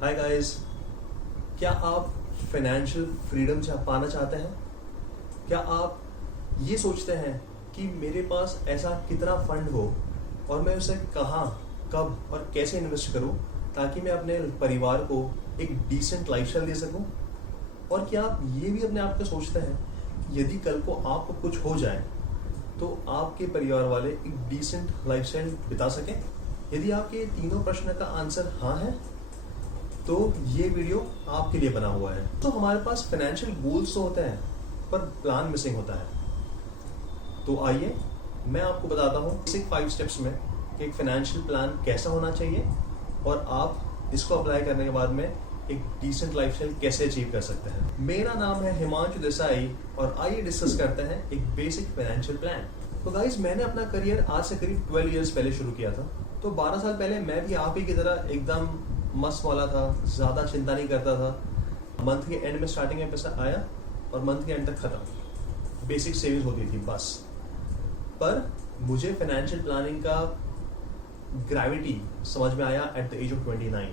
Hi guys, क्या आप financial freedom पाना चाहते हैं? क्या आप ये सोचते हैं कि मेरे पास ऐसा कितना फंड हो और मैं उसे कहाँ, कब और कैसे इन्वेस्ट करूं ताकि मैं अपने परिवार को एक डिसेंट लाइफस्टाइल दे सकूं? और क्या आप ये भी अपने आप को सोचते हैं कि यदि कल को आपको कुछ हो जाए तो आपके परिवार वाले एक डिसेंट लाइफस्टाइल बिता सकें? यदि आपके तीनों प्रश्न का आंसर हाँ है तो ये वीडियो आपके लिए बना हुआ है। तो हमारे पास फाइनेंशियल गोल्स तो होते हैं पर प्लान मिसिंग होता है। तो आइए मैं आपको बताता हूँ बेसिक 5 स्टेप्स में कि एक फाइनेंशियल प्लान कैसा होना चाहिए और आप इसको अप्लाई करने के बाद में एक डिसेंट लाइफस्टाइल कैसे अचीव कर सकते हैं। मेरा नाम है हिमांशु देसाई और आइए डिस्कस करते हैं एक बेसिक फाइनेंशियल प्लान। तो गाइस, मैंने अपना करियर आज से करीब 12 इयर्स पहले शुरू किया था। तो 12 साल पहले मैं भी आप ही की तरह एकदम मस्त वाला था, ज़्यादा चिंता नहीं करता था। मंथ के एंड में स्टार्टिंग में पैसा आया और मंथ के एंड तक खत्म। बेसिक सेविंग्स होती थी बस। पर मुझे फाइनेंशियल प्लानिंग का ग्रेविटी समझ में आया at the age of 29,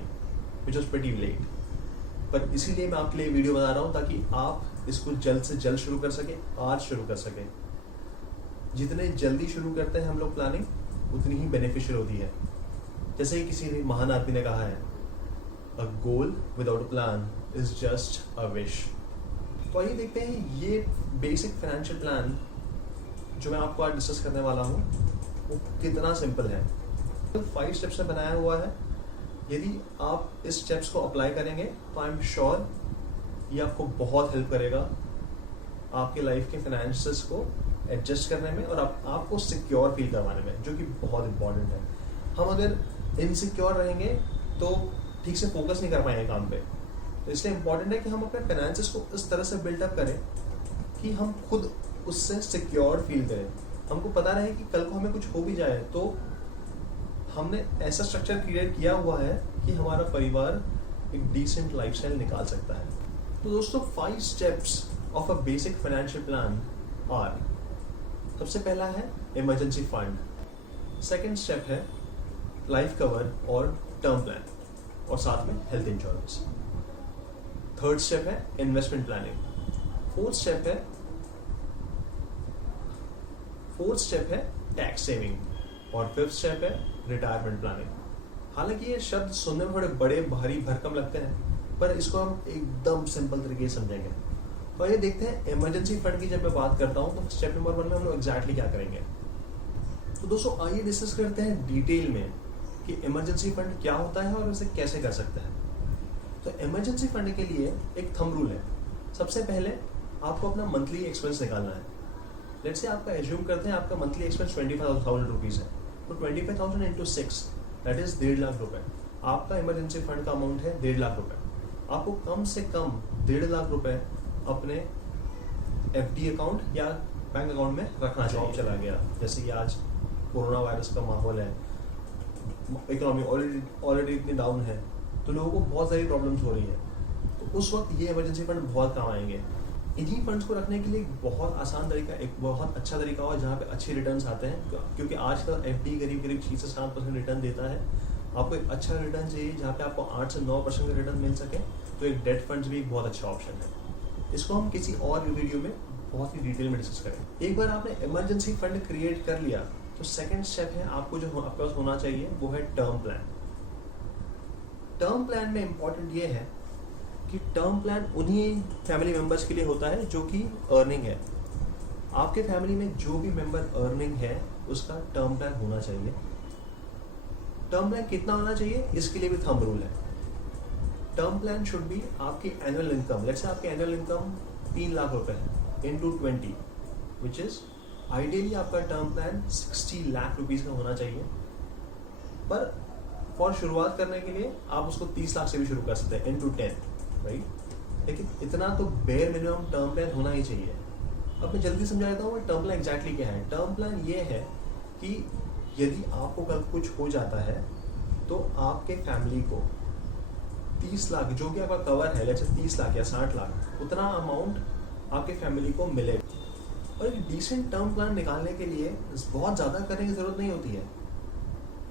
which was pretty late. पर इसीलिए मैं आपके लिए वीडियो बना रहा हूँ ताकि आप इसको जल्द से जल्द शुरू कर सके, आज शुरू कर सके। जितने जल्दी शुरू करते हैं हम लोग प्लानिंग उतनी ही बेनिफिशियल होती है। जैसे कि किसी महान आदमी ने कहा है, A goal without a plan is just a wish। तो आइए देखते हैं ये बेसिक फाइनेंशियल प्लान जो मैं आपको आज डिस्कस करने वाला हूँ वो कितना सिंपल है। 5 स्टेप्स में बनाया हुआ है। यदि आप इस स्टेप्स को अप्लाई करेंगे तो आई एम श्योर ये आपको बहुत हेल्प करेगा आपके लाइफ के फाइनेंसेस को एडजस्ट करने में और आपको सिक्योर फील करवाने में, जो कि बहुत इंपॉर्टेंट है। हम अगर इनसिक्योर रहेंगे तो ठीक से फोकस नहीं कर पाएंगे काम पे। तो इसलिए इंपॉर्टेंट है कि हम अपने फाइनेंसेस को इस तरह से बिल्डअप करें कि हम खुद उससे सिक्योर फील करें। हमको पता रहे कि कल को हमें कुछ हो भी जाए तो हमने ऐसा स्ट्रक्चर क्रिएट किया हुआ है कि हमारा परिवार एक डिसेंट लाइफस्टाइल निकाल सकता है। तो दोस्तों, 5 steps of a basic financial plan are: सबसे पहला है इमरजेंसी फंड, सेकेंड स्टेप है लाइफ कवर और टर्म प्लान और साथ में हेल्थ इंश्योरेंस, थर्ड स्टेप है इन्वेस्टमेंट प्लानिंग, फोर्थ स्टेप है टैक्स सेविंग और फिफ्थ स्टेप है रिटायरमेंट प्लानिंग। हालांकि ये शब्द सुनने में थोड़े बड़े भारी भरकम लगते हैं पर इसको हम एकदम सिंपल तरीके से समझेंगे। तो ये देखते हैं इमरजेंसी फंड की जब मैं बात करता हूँ तो स्टेप नंबर 1 में हम लोग एग्जैक्टली क्या करेंगे। तो दोस्तों, आइए डिस्कस करते हैं डिटेल में कि इमरजेंसी फंड क्या होता है और उसे कैसे कर सकते हैं। तो इमरजेंसी फंड के लिए एक थंब रूल है। सबसे पहले आपको अपना मंथली एक्सपेंस निकालना है। लेट्स से आपका एज्यूम करते हैं आपका मंथली एक्सपेंस 25,000 रुपीज़ है। तो 25,000 इंटू 6 दैट इज 1.5 लाख रुपए। आपका इमरजेंसी फंड का अमाउंट है 1.5 लाख रुपए। आपको कम से कम 1.5 लाख रुपए अपने FD अकाउंट या बैंक अकाउंट में रखना चाहिए। जॉब चला गया, जैसे कि आज कोरोना वायरस का माहौल है, इकोनॉमी ऑलरेडी इतनी डाउन है तो लोगों को बहुत सारी प्रॉब्लम्स हो रही है, तो उस वक्त ये इमरजेंसी फंड बहुत काम आएंगे। इन्हीं फंड्स को रखने के लिए एक बहुत आसान तरीका, एक बहुत अच्छा तरीका हुआ जहाँ पे अच्छे रिटर्न्स आते हैं, क्योंकि आजकल FD करीब 6 से 7% रिटर्न देता है। आपको एक अच्छा रिटर्न चाहिए जहाँ पे आपको 8 से 9% का रिटर्न मिल सके, तो एक डेट फंड्स भी एक बहुत अच्छा ऑप्शन है। इसको हम किसी और वीडियो में बहुत ही डिटेल में डिस्कस करें। एक बार आपने इमरजेंसी फंड क्रिएट कर लिया तो सेकेंड स्टेप है आपको जो आपके पास होना चाहिए वो है टर्म प्लान। टर्म प्लान में इंपॉर्टेंट ये है कि टर्म प्लान उन्हीं फैमिली मेंबर्स के लिए होता है जो कि अर्निंग है। आपके फैमिली में जो भी मेंबर अर्निंग है उसका टर्म प्लान होना चाहिए। टर्म प्लान कितना होना चाहिए इसके लिए भी थंब रूल है। टर्म प्लान शुड बी आपकी एनुअल इनकम। लेट्स से आपकी एनुअल इनकम 3 लाख रुपए है इंटू 20, विच इज आइडियली आपका टर्म प्लान 60 लाख रुपीज का होना चाहिए। पर फॉर शुरुआत करने के लिए आप उसको 30 लाख से भी शुरू कर सकते हैं इंटू 10, राइट। लेकिन इतना तो बेयर मिनिमम टर्म प्लान होना ही चाहिए। अब मैं जल्दी समझा देता हूँ टर्म प्लान एग्जैक्टली क्या है। टर्म प्लान ये है कि यदि आपको कल कुछ हो जाता है तो आपके फैमिली को 30 लाख जो कि आपका कवर है, जैसे 30 लाख या 60 लाख, उतना अमाउंट आपके फैमिली को मिलेगा। और एक डिसेंट टर्म प्लान निकालने के लिए बहुत ज़्यादा करने की ज़रूरत नहीं होती है।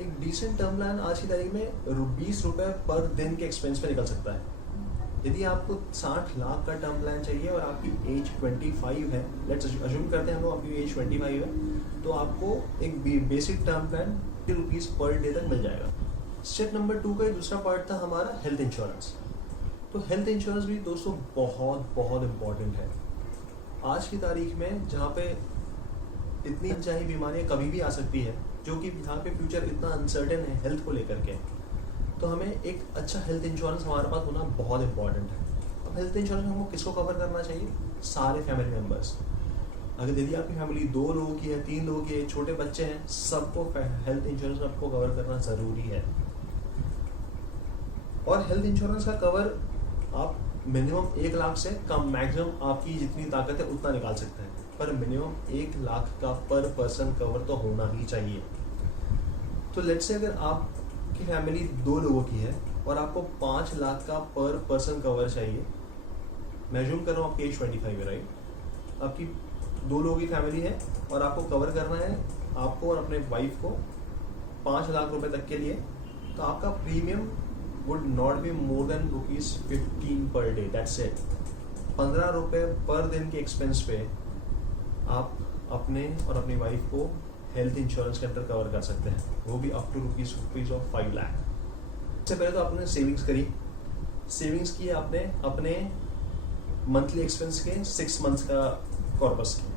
एक डिसेंट टर्म प्लान आज की तारीख में 20 रुपये पर दिन के एक्सपेंस पे निकल सकता है। यदि आपको 60 लाख का टर्म प्लान चाहिए और आपकी एज 25 है, लेट्स अज्यूम करते हैं हम लोग आपकी एज 25 है, तो आपको एक basic term plan ₹50 per day तक मिल जाएगा। स्टेप नंबर 2 का दूसरा पार्ट था हमारा हेल्थ इंश्योरेंस। तो हेल्थ इंश्योरेंस भी दोस्तों बहुत बहुत इम्पॉर्टेंट है आज की तारीख में, जहाँ पे इतनी अनचाही बीमारियाँ कभी भी आ सकती है, जो कि यहाँ पे फ्यूचर इतना अनसर्टेन है हेल्थ को लेकर के। तो हमें एक अच्छा हेल्थ इंश्योरेंस हमारे पास होना बहुत इंपॉर्टेंट है। अब हेल्थ इंश्योरेंस हमको किसको कवर करना चाहिए? सारे फैमिली मेम्बर्स। अगर यदि आपकी फैमिली 2 लोगों की है, 3 लोगों की है, छोटे बच्चे हैं, सबको हेल्थ इंश्योरेंस आपको कवर करना ज़रूरी है। और हेल्थ इंश्योरेंस का कवर आप मिनिमम 1 लाख से कम, मैक्सिमम आपकी जितनी ताकत है उतना निकाल सकते हैं, पर मिनिमम 1 लाख का पर पर्सन कवर तो होना ही चाहिए। तो लेट्स से अगर आपकी फैमिली 2 लोगों की है और आपको 5 लाख का पर पर्सन कवर चाहिए, मैं अज्यूम कर रहा हूँ आपकी एज 25 है, राइट? आपकी 2 लोगों की फैमिली है और आपको कवर करना है आपको और अपने वाइफ को 5 लाख रुपए तक के लिए, तो आपका premium would not be more than ₹15 per day, that's it। 15 रुपये पर दिन के एक्सपेंस पे आप अपने और अपनी वाइफ को हेल्थ इंश्योरेंस के अंदर कवर कर सकते हैं, वो भी up to rupees of 5 lakh. इससे पहले तो आपने सेविंग्स करी, सेविंग्स की आपने अपने मंथली एक्सपेंस के 6 मंथ्स का कॉर्पस की,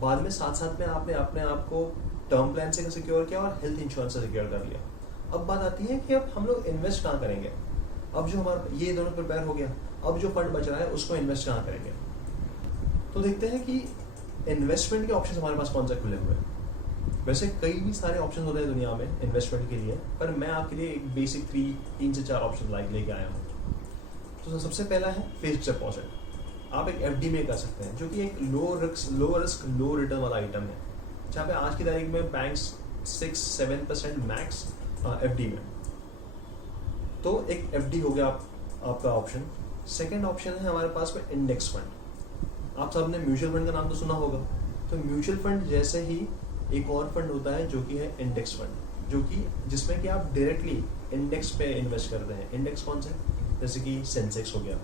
बाद में साथ साथ में आपने अपने आप को टर्म प्लान से सिक्योर किया और हेल्थ इंश्योरेंस से सिक्योर कर लिया। अब बात आती है कि अब हम लोग इन्वेस्ट कहाँ करेंगे? अब जो हमारा ये दोनों प्रिपेयर हो गया, अब जो फंड बच रहा है उसको इन्वेस्ट कहाँ करेंगे? तो देखते हैं कि इन्वेस्टमेंट के ऑप्शन हमारे पास कौन से खुले हुए हैं। वैसे कई भी सारे ऑप्शन होते हैं दुनिया में इन्वेस्टमेंट के लिए, पर मैं आपके लिए एक बेसिक 3 से 4 ऑप्शन लेके आया हूँ। तो सबसे पहला है फिक्स्ड डिपॉजिट। आप एक FD में कर सकते हैं, जो कि एक लो रिस्क लो रिटर्न वाला आइटम है, जहाँ पे आज की तारीख में बैंक्स 6-7% मैक्स FD में। तो एक FD हो गया आपका ऑप्शन। सेकंड ऑप्शन है हमारे पास में इंडेक्स फंड। आप सबने म्यूचुअल फंड का नाम तो सुना होगा। तो म्यूचुअल फंड जैसे ही एक और फंड होता है जो कि है इंडेक्स फंड, जो कि जिसमें कि आप डायरेक्टली इंडेक्स पे इन्वेस्ट करते हैं। इंडेक्स कौन से? जैसे कि सेंसेक्स हो गया,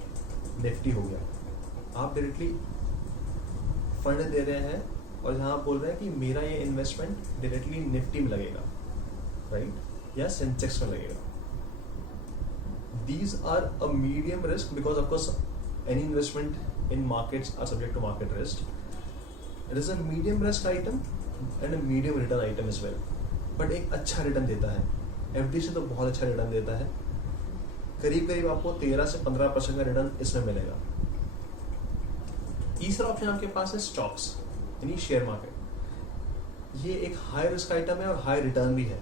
निफ्टी हो गया। आप डायरेक्टली फंड दे रहे हैं और जहाँ आप बोल रहे हैं कि मेरा ये इन्वेस्टमेंट डायरेक्टली निफ्टी में लगेगा, राइट, या सेंसेक्स में लगेगा। These are a medium risk because of course any investment in markets are subject to market risk. It is a medium risk item and a medium return item as well. But एक अच्छा return देता है। FD से तो बहुत अच्छा return देता है, करीब आपको 13 से 15% का रिटर्न इसमें मिलेगा। तीसरा ऑप्शन आपके पास है स्टॉक्स, यानी शेयर मार्केट। ये एक हाई रिस्क आइटम है और हाई रिटर्न भी है।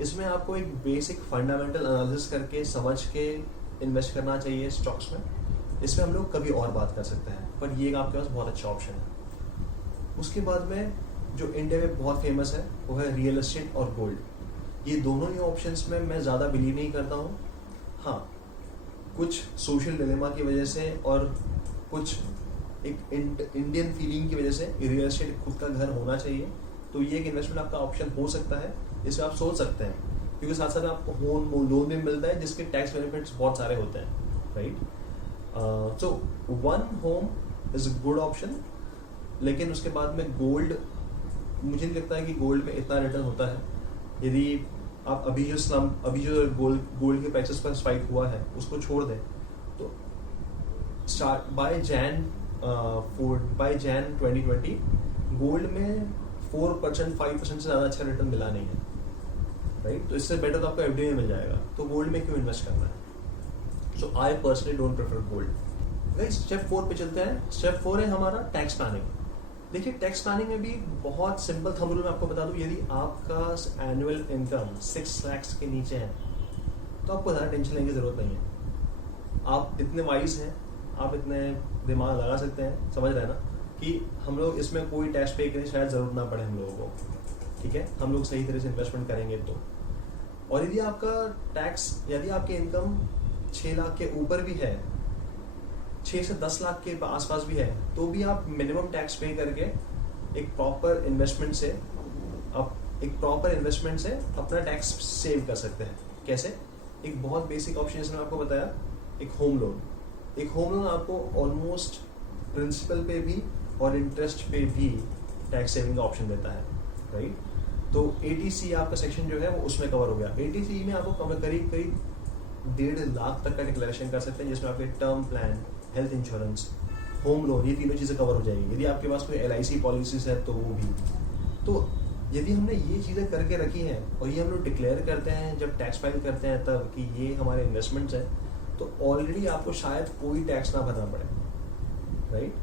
इसमें आपको एक बेसिक फंडामेंटल एनालिसिस करके समझ के इन्वेस्ट करना चाहिए स्टॉक्स में। इसमें हम लोग कभी और बात कर सकते हैं, पर ये आपके पास बहुत अच्छा ऑप्शन है। उसके बाद में जो इंडिया में बहुत फेमस है वो है रियल एस्टेट और गोल्ड। ये दोनों ही ऑप्शंस में मैं ज़्यादा बिलीव नहीं करता हूँ। हाँ, कुछ सोशल डिलेमा की वजह से और कुछ एक इंडियन फीलिंग की वजह से रियल एस्टेट खुद का घर होना चाहिए, तो ये एक इन्वेस्टमेंट आपका ऑप्शन हो सकता है। इसमें आप सोच सकते हैं, क्योंकि साथ साथ आपको होम लोन भी मिलता है जिसके टैक्स बेनिफिट्स बहुत सारे होते हैं, right. So one home is a good option. लेकिन उसके बाद में गोल्ड, मुझे नहीं लगता है कि गोल्ड में इतना रिटर्न होता है। यदि आप अभी जो गोल्ड के प्राइसेस पर स्पाइक हुआ है उसको छोड़ दें, तो स्टार्ट बाय जैन 2020 गोल्ड में 4% 5% से ज़्यादा अच्छा रिटर्न मिला नहीं है, राइट। तो इससे बेटर तो आपको FD में मिल जाएगा, तो गोल्ड में क्यों इन्वेस्ट करना है? So I personally don't prefer gold. Guys, step 4 पे चलते हैं। स्टेप 4 है हमारा टैक्स प्लानिंग। देखिए, टैक्स प्लानिंग में भी बहुत सिंपल थंब रूल मैं आपको बता दूं। यदि आपका एनुअल इनकम 6 लाख के नीचे है तो आपको ज़्यादा टेंशन लेने की ज़रूरत नहीं है। आप इतने वाइज हैं, आप इतने दिमाग लगा सकते हैं, समझ रहे हैं ना, कि हम लोग इसमें कोई टैक्स पे करने शायद ज़रूरत ना पड़े हम लोगों को, ठीक है। हम लोग सही तरह से इन्वेस्टमेंट करेंगे तो। और यदि आपकी इनकम 6 लाख के ऊपर भी है, 6 से 10 लाख के आसपास भी है, तो भी आप मिनिमम टैक्स पे करके एक प्रॉपर इन्वेस्टमेंट से आप एक प्रॉपर इन्वेस्टमेंट से अपना टैक्स सेव कर सकते हैं। कैसे? एक बहुत बेसिक ऑप्शन जिसने आपको बताया, एक होम लोन। एक होम लोन आपको ऑलमोस्ट प्रिंसिपल पे भी और इंटरेस्ट पे भी टैक्स सेविंग का ऑप्शन देता है, राइट? तो ATC आपका सेक्शन जो है वो उसमें कवर हो गया। ATC में आपको करीब 1.5 लाख तक का डिक्लेरेशन कर सकते हैं, जिसमें आपके term plan, health insurance, home loan, ये तीनों चीज़ें कवर हो जाएगी। यदि आपके पास कोई LIC पॉलिसीज है तो वो भी। तो यदि हमने ये चीज़ें करके रखी हैं और ये हम लोग डिक्लेयर करते हैं जब टैक्स फाइल करते हैं तब कि ये हमारे इन्वेस्टमेंट्स हैं, तो ऑलरेडी आपको शायद कोई टैक्स ना भरना पड़े, राइट?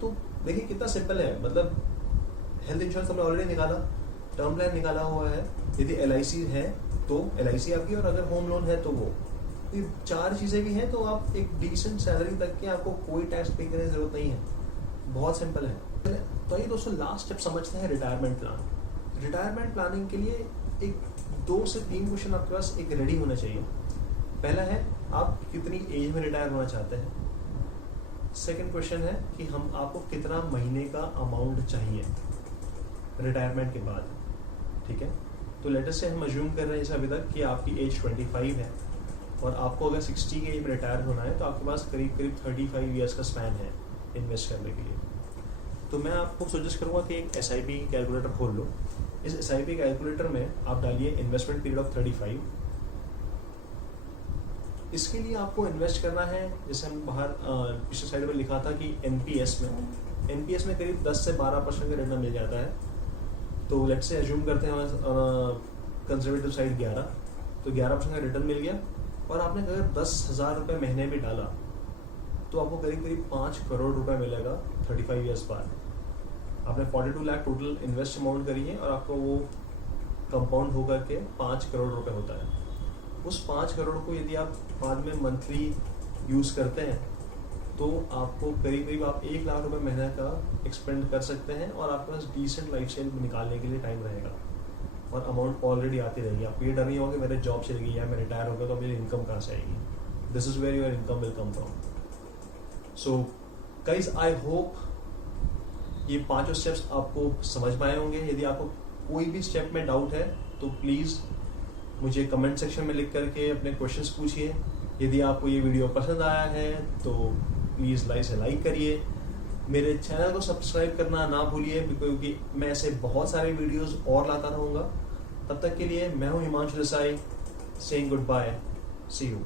तो देखिए कितना सिंपल है। मतलब हेल्थ इंश्योरेंस हमने ऑलरेडी निकाला, टर्म प्लान निकाला हुआ है, यदि LIC है तो LIC आपकी, और अगर होम लोन है तो वो, ये 4 चीज़ें भी हैं तो आप एक डिसेंट सैलरी तक के आपको कोई टैक्स पे करने की जरूरत नहीं है। बहुत सिंपल है। तो ये दोस्तों लास्ट स्टेप समझते हैं रिटायरमेंट प्लान। रिटायरमेंट प्लानिंग के लिए एक 2 से 3 क्वेश्चन आपके पास एक रेडी होना चाहिए। पहला है, आप कितनी एज में रिटायर होना चाहते हैं। सेकंड क्वेश्चन है कि आपको कितना महीने का अमाउंट चाहिए रिटायरमेंट के बाद, ठीक है? तो लेटर से हम अज्यूम कर रहे हैं जैसे अभी तक कि आपकी एज 25 है और आपको अगर 60 के एज में रिटायर होना है तो आपके पास करीब 35 ईयर्स का स्पैन है इन्वेस्ट करने के लिए। तो मैं आपको सजेस्ट करूँगा कि एक SIP कैलकुलेटर खोल लो। इस SIP कैलकुलेटर में आप डालिए इन्वेस्टमेंट पीरियड ऑफ 35। इसके लिए आपको इन्वेस्ट करना है, जैसे हम बाहर पिछले साइड में लिखा था कि NPS में करीब 10 से 12% का रिटर्न मिल जाता है। तो लेट्स से अज्यूम करते हैं कंजर्वेटिव साइड 11, तो 11% का रिटर्न मिल गया और आपने अगर 10,000 रुपये महीने में डाला तो आपको करीब 5 करोड़ रुपए मिलेगा 35 ईयर्स बाद। आपने 42 लाख टोटल इन्वेस्ट अमाउंट करी है और आपको वो कंपाउंड होकर के 5 करोड़ रुपए होता है। उस 5 करोड़ को यदि आप बाद में मंथली यूज़ करते हैं तो आपको करीब आप 1 लाख रुपए महीने का एक्सपेंड कर सकते हैं और आपके पास डिसेंट लाइफस्टाइल निकालने के लिए टाइम रहेगा और अमाउंट ऑलरेडी आती रहेगी। आपको ये डर नहीं होगा कि मेरे जॉब चली गई या मैं रिटायर हो गया तो मेरी इनकम कहाँ से आएगी। This is where your income will come from. So guys, I hope ये 5 स्टेप्स आपको समझ में आए होंगे। यदि आपको कोई भी स्टेप में डाउट है तो प्लीज़ मुझे कमेंट सेक्शन में लिख करके अपने क्वेश्चंस पूछिए। यदि आपको ये वीडियो पसंद आया है तो प्लीज़ लाइक करिए। मेरे चैनल को सब्सक्राइब करना ना भूलिए क्योंकि मैं ऐसे बहुत सारे वीडियोस और लाता रहूँगा। तब तक के लिए मैं हूँ Himanshu Desai, saying good bye, see you.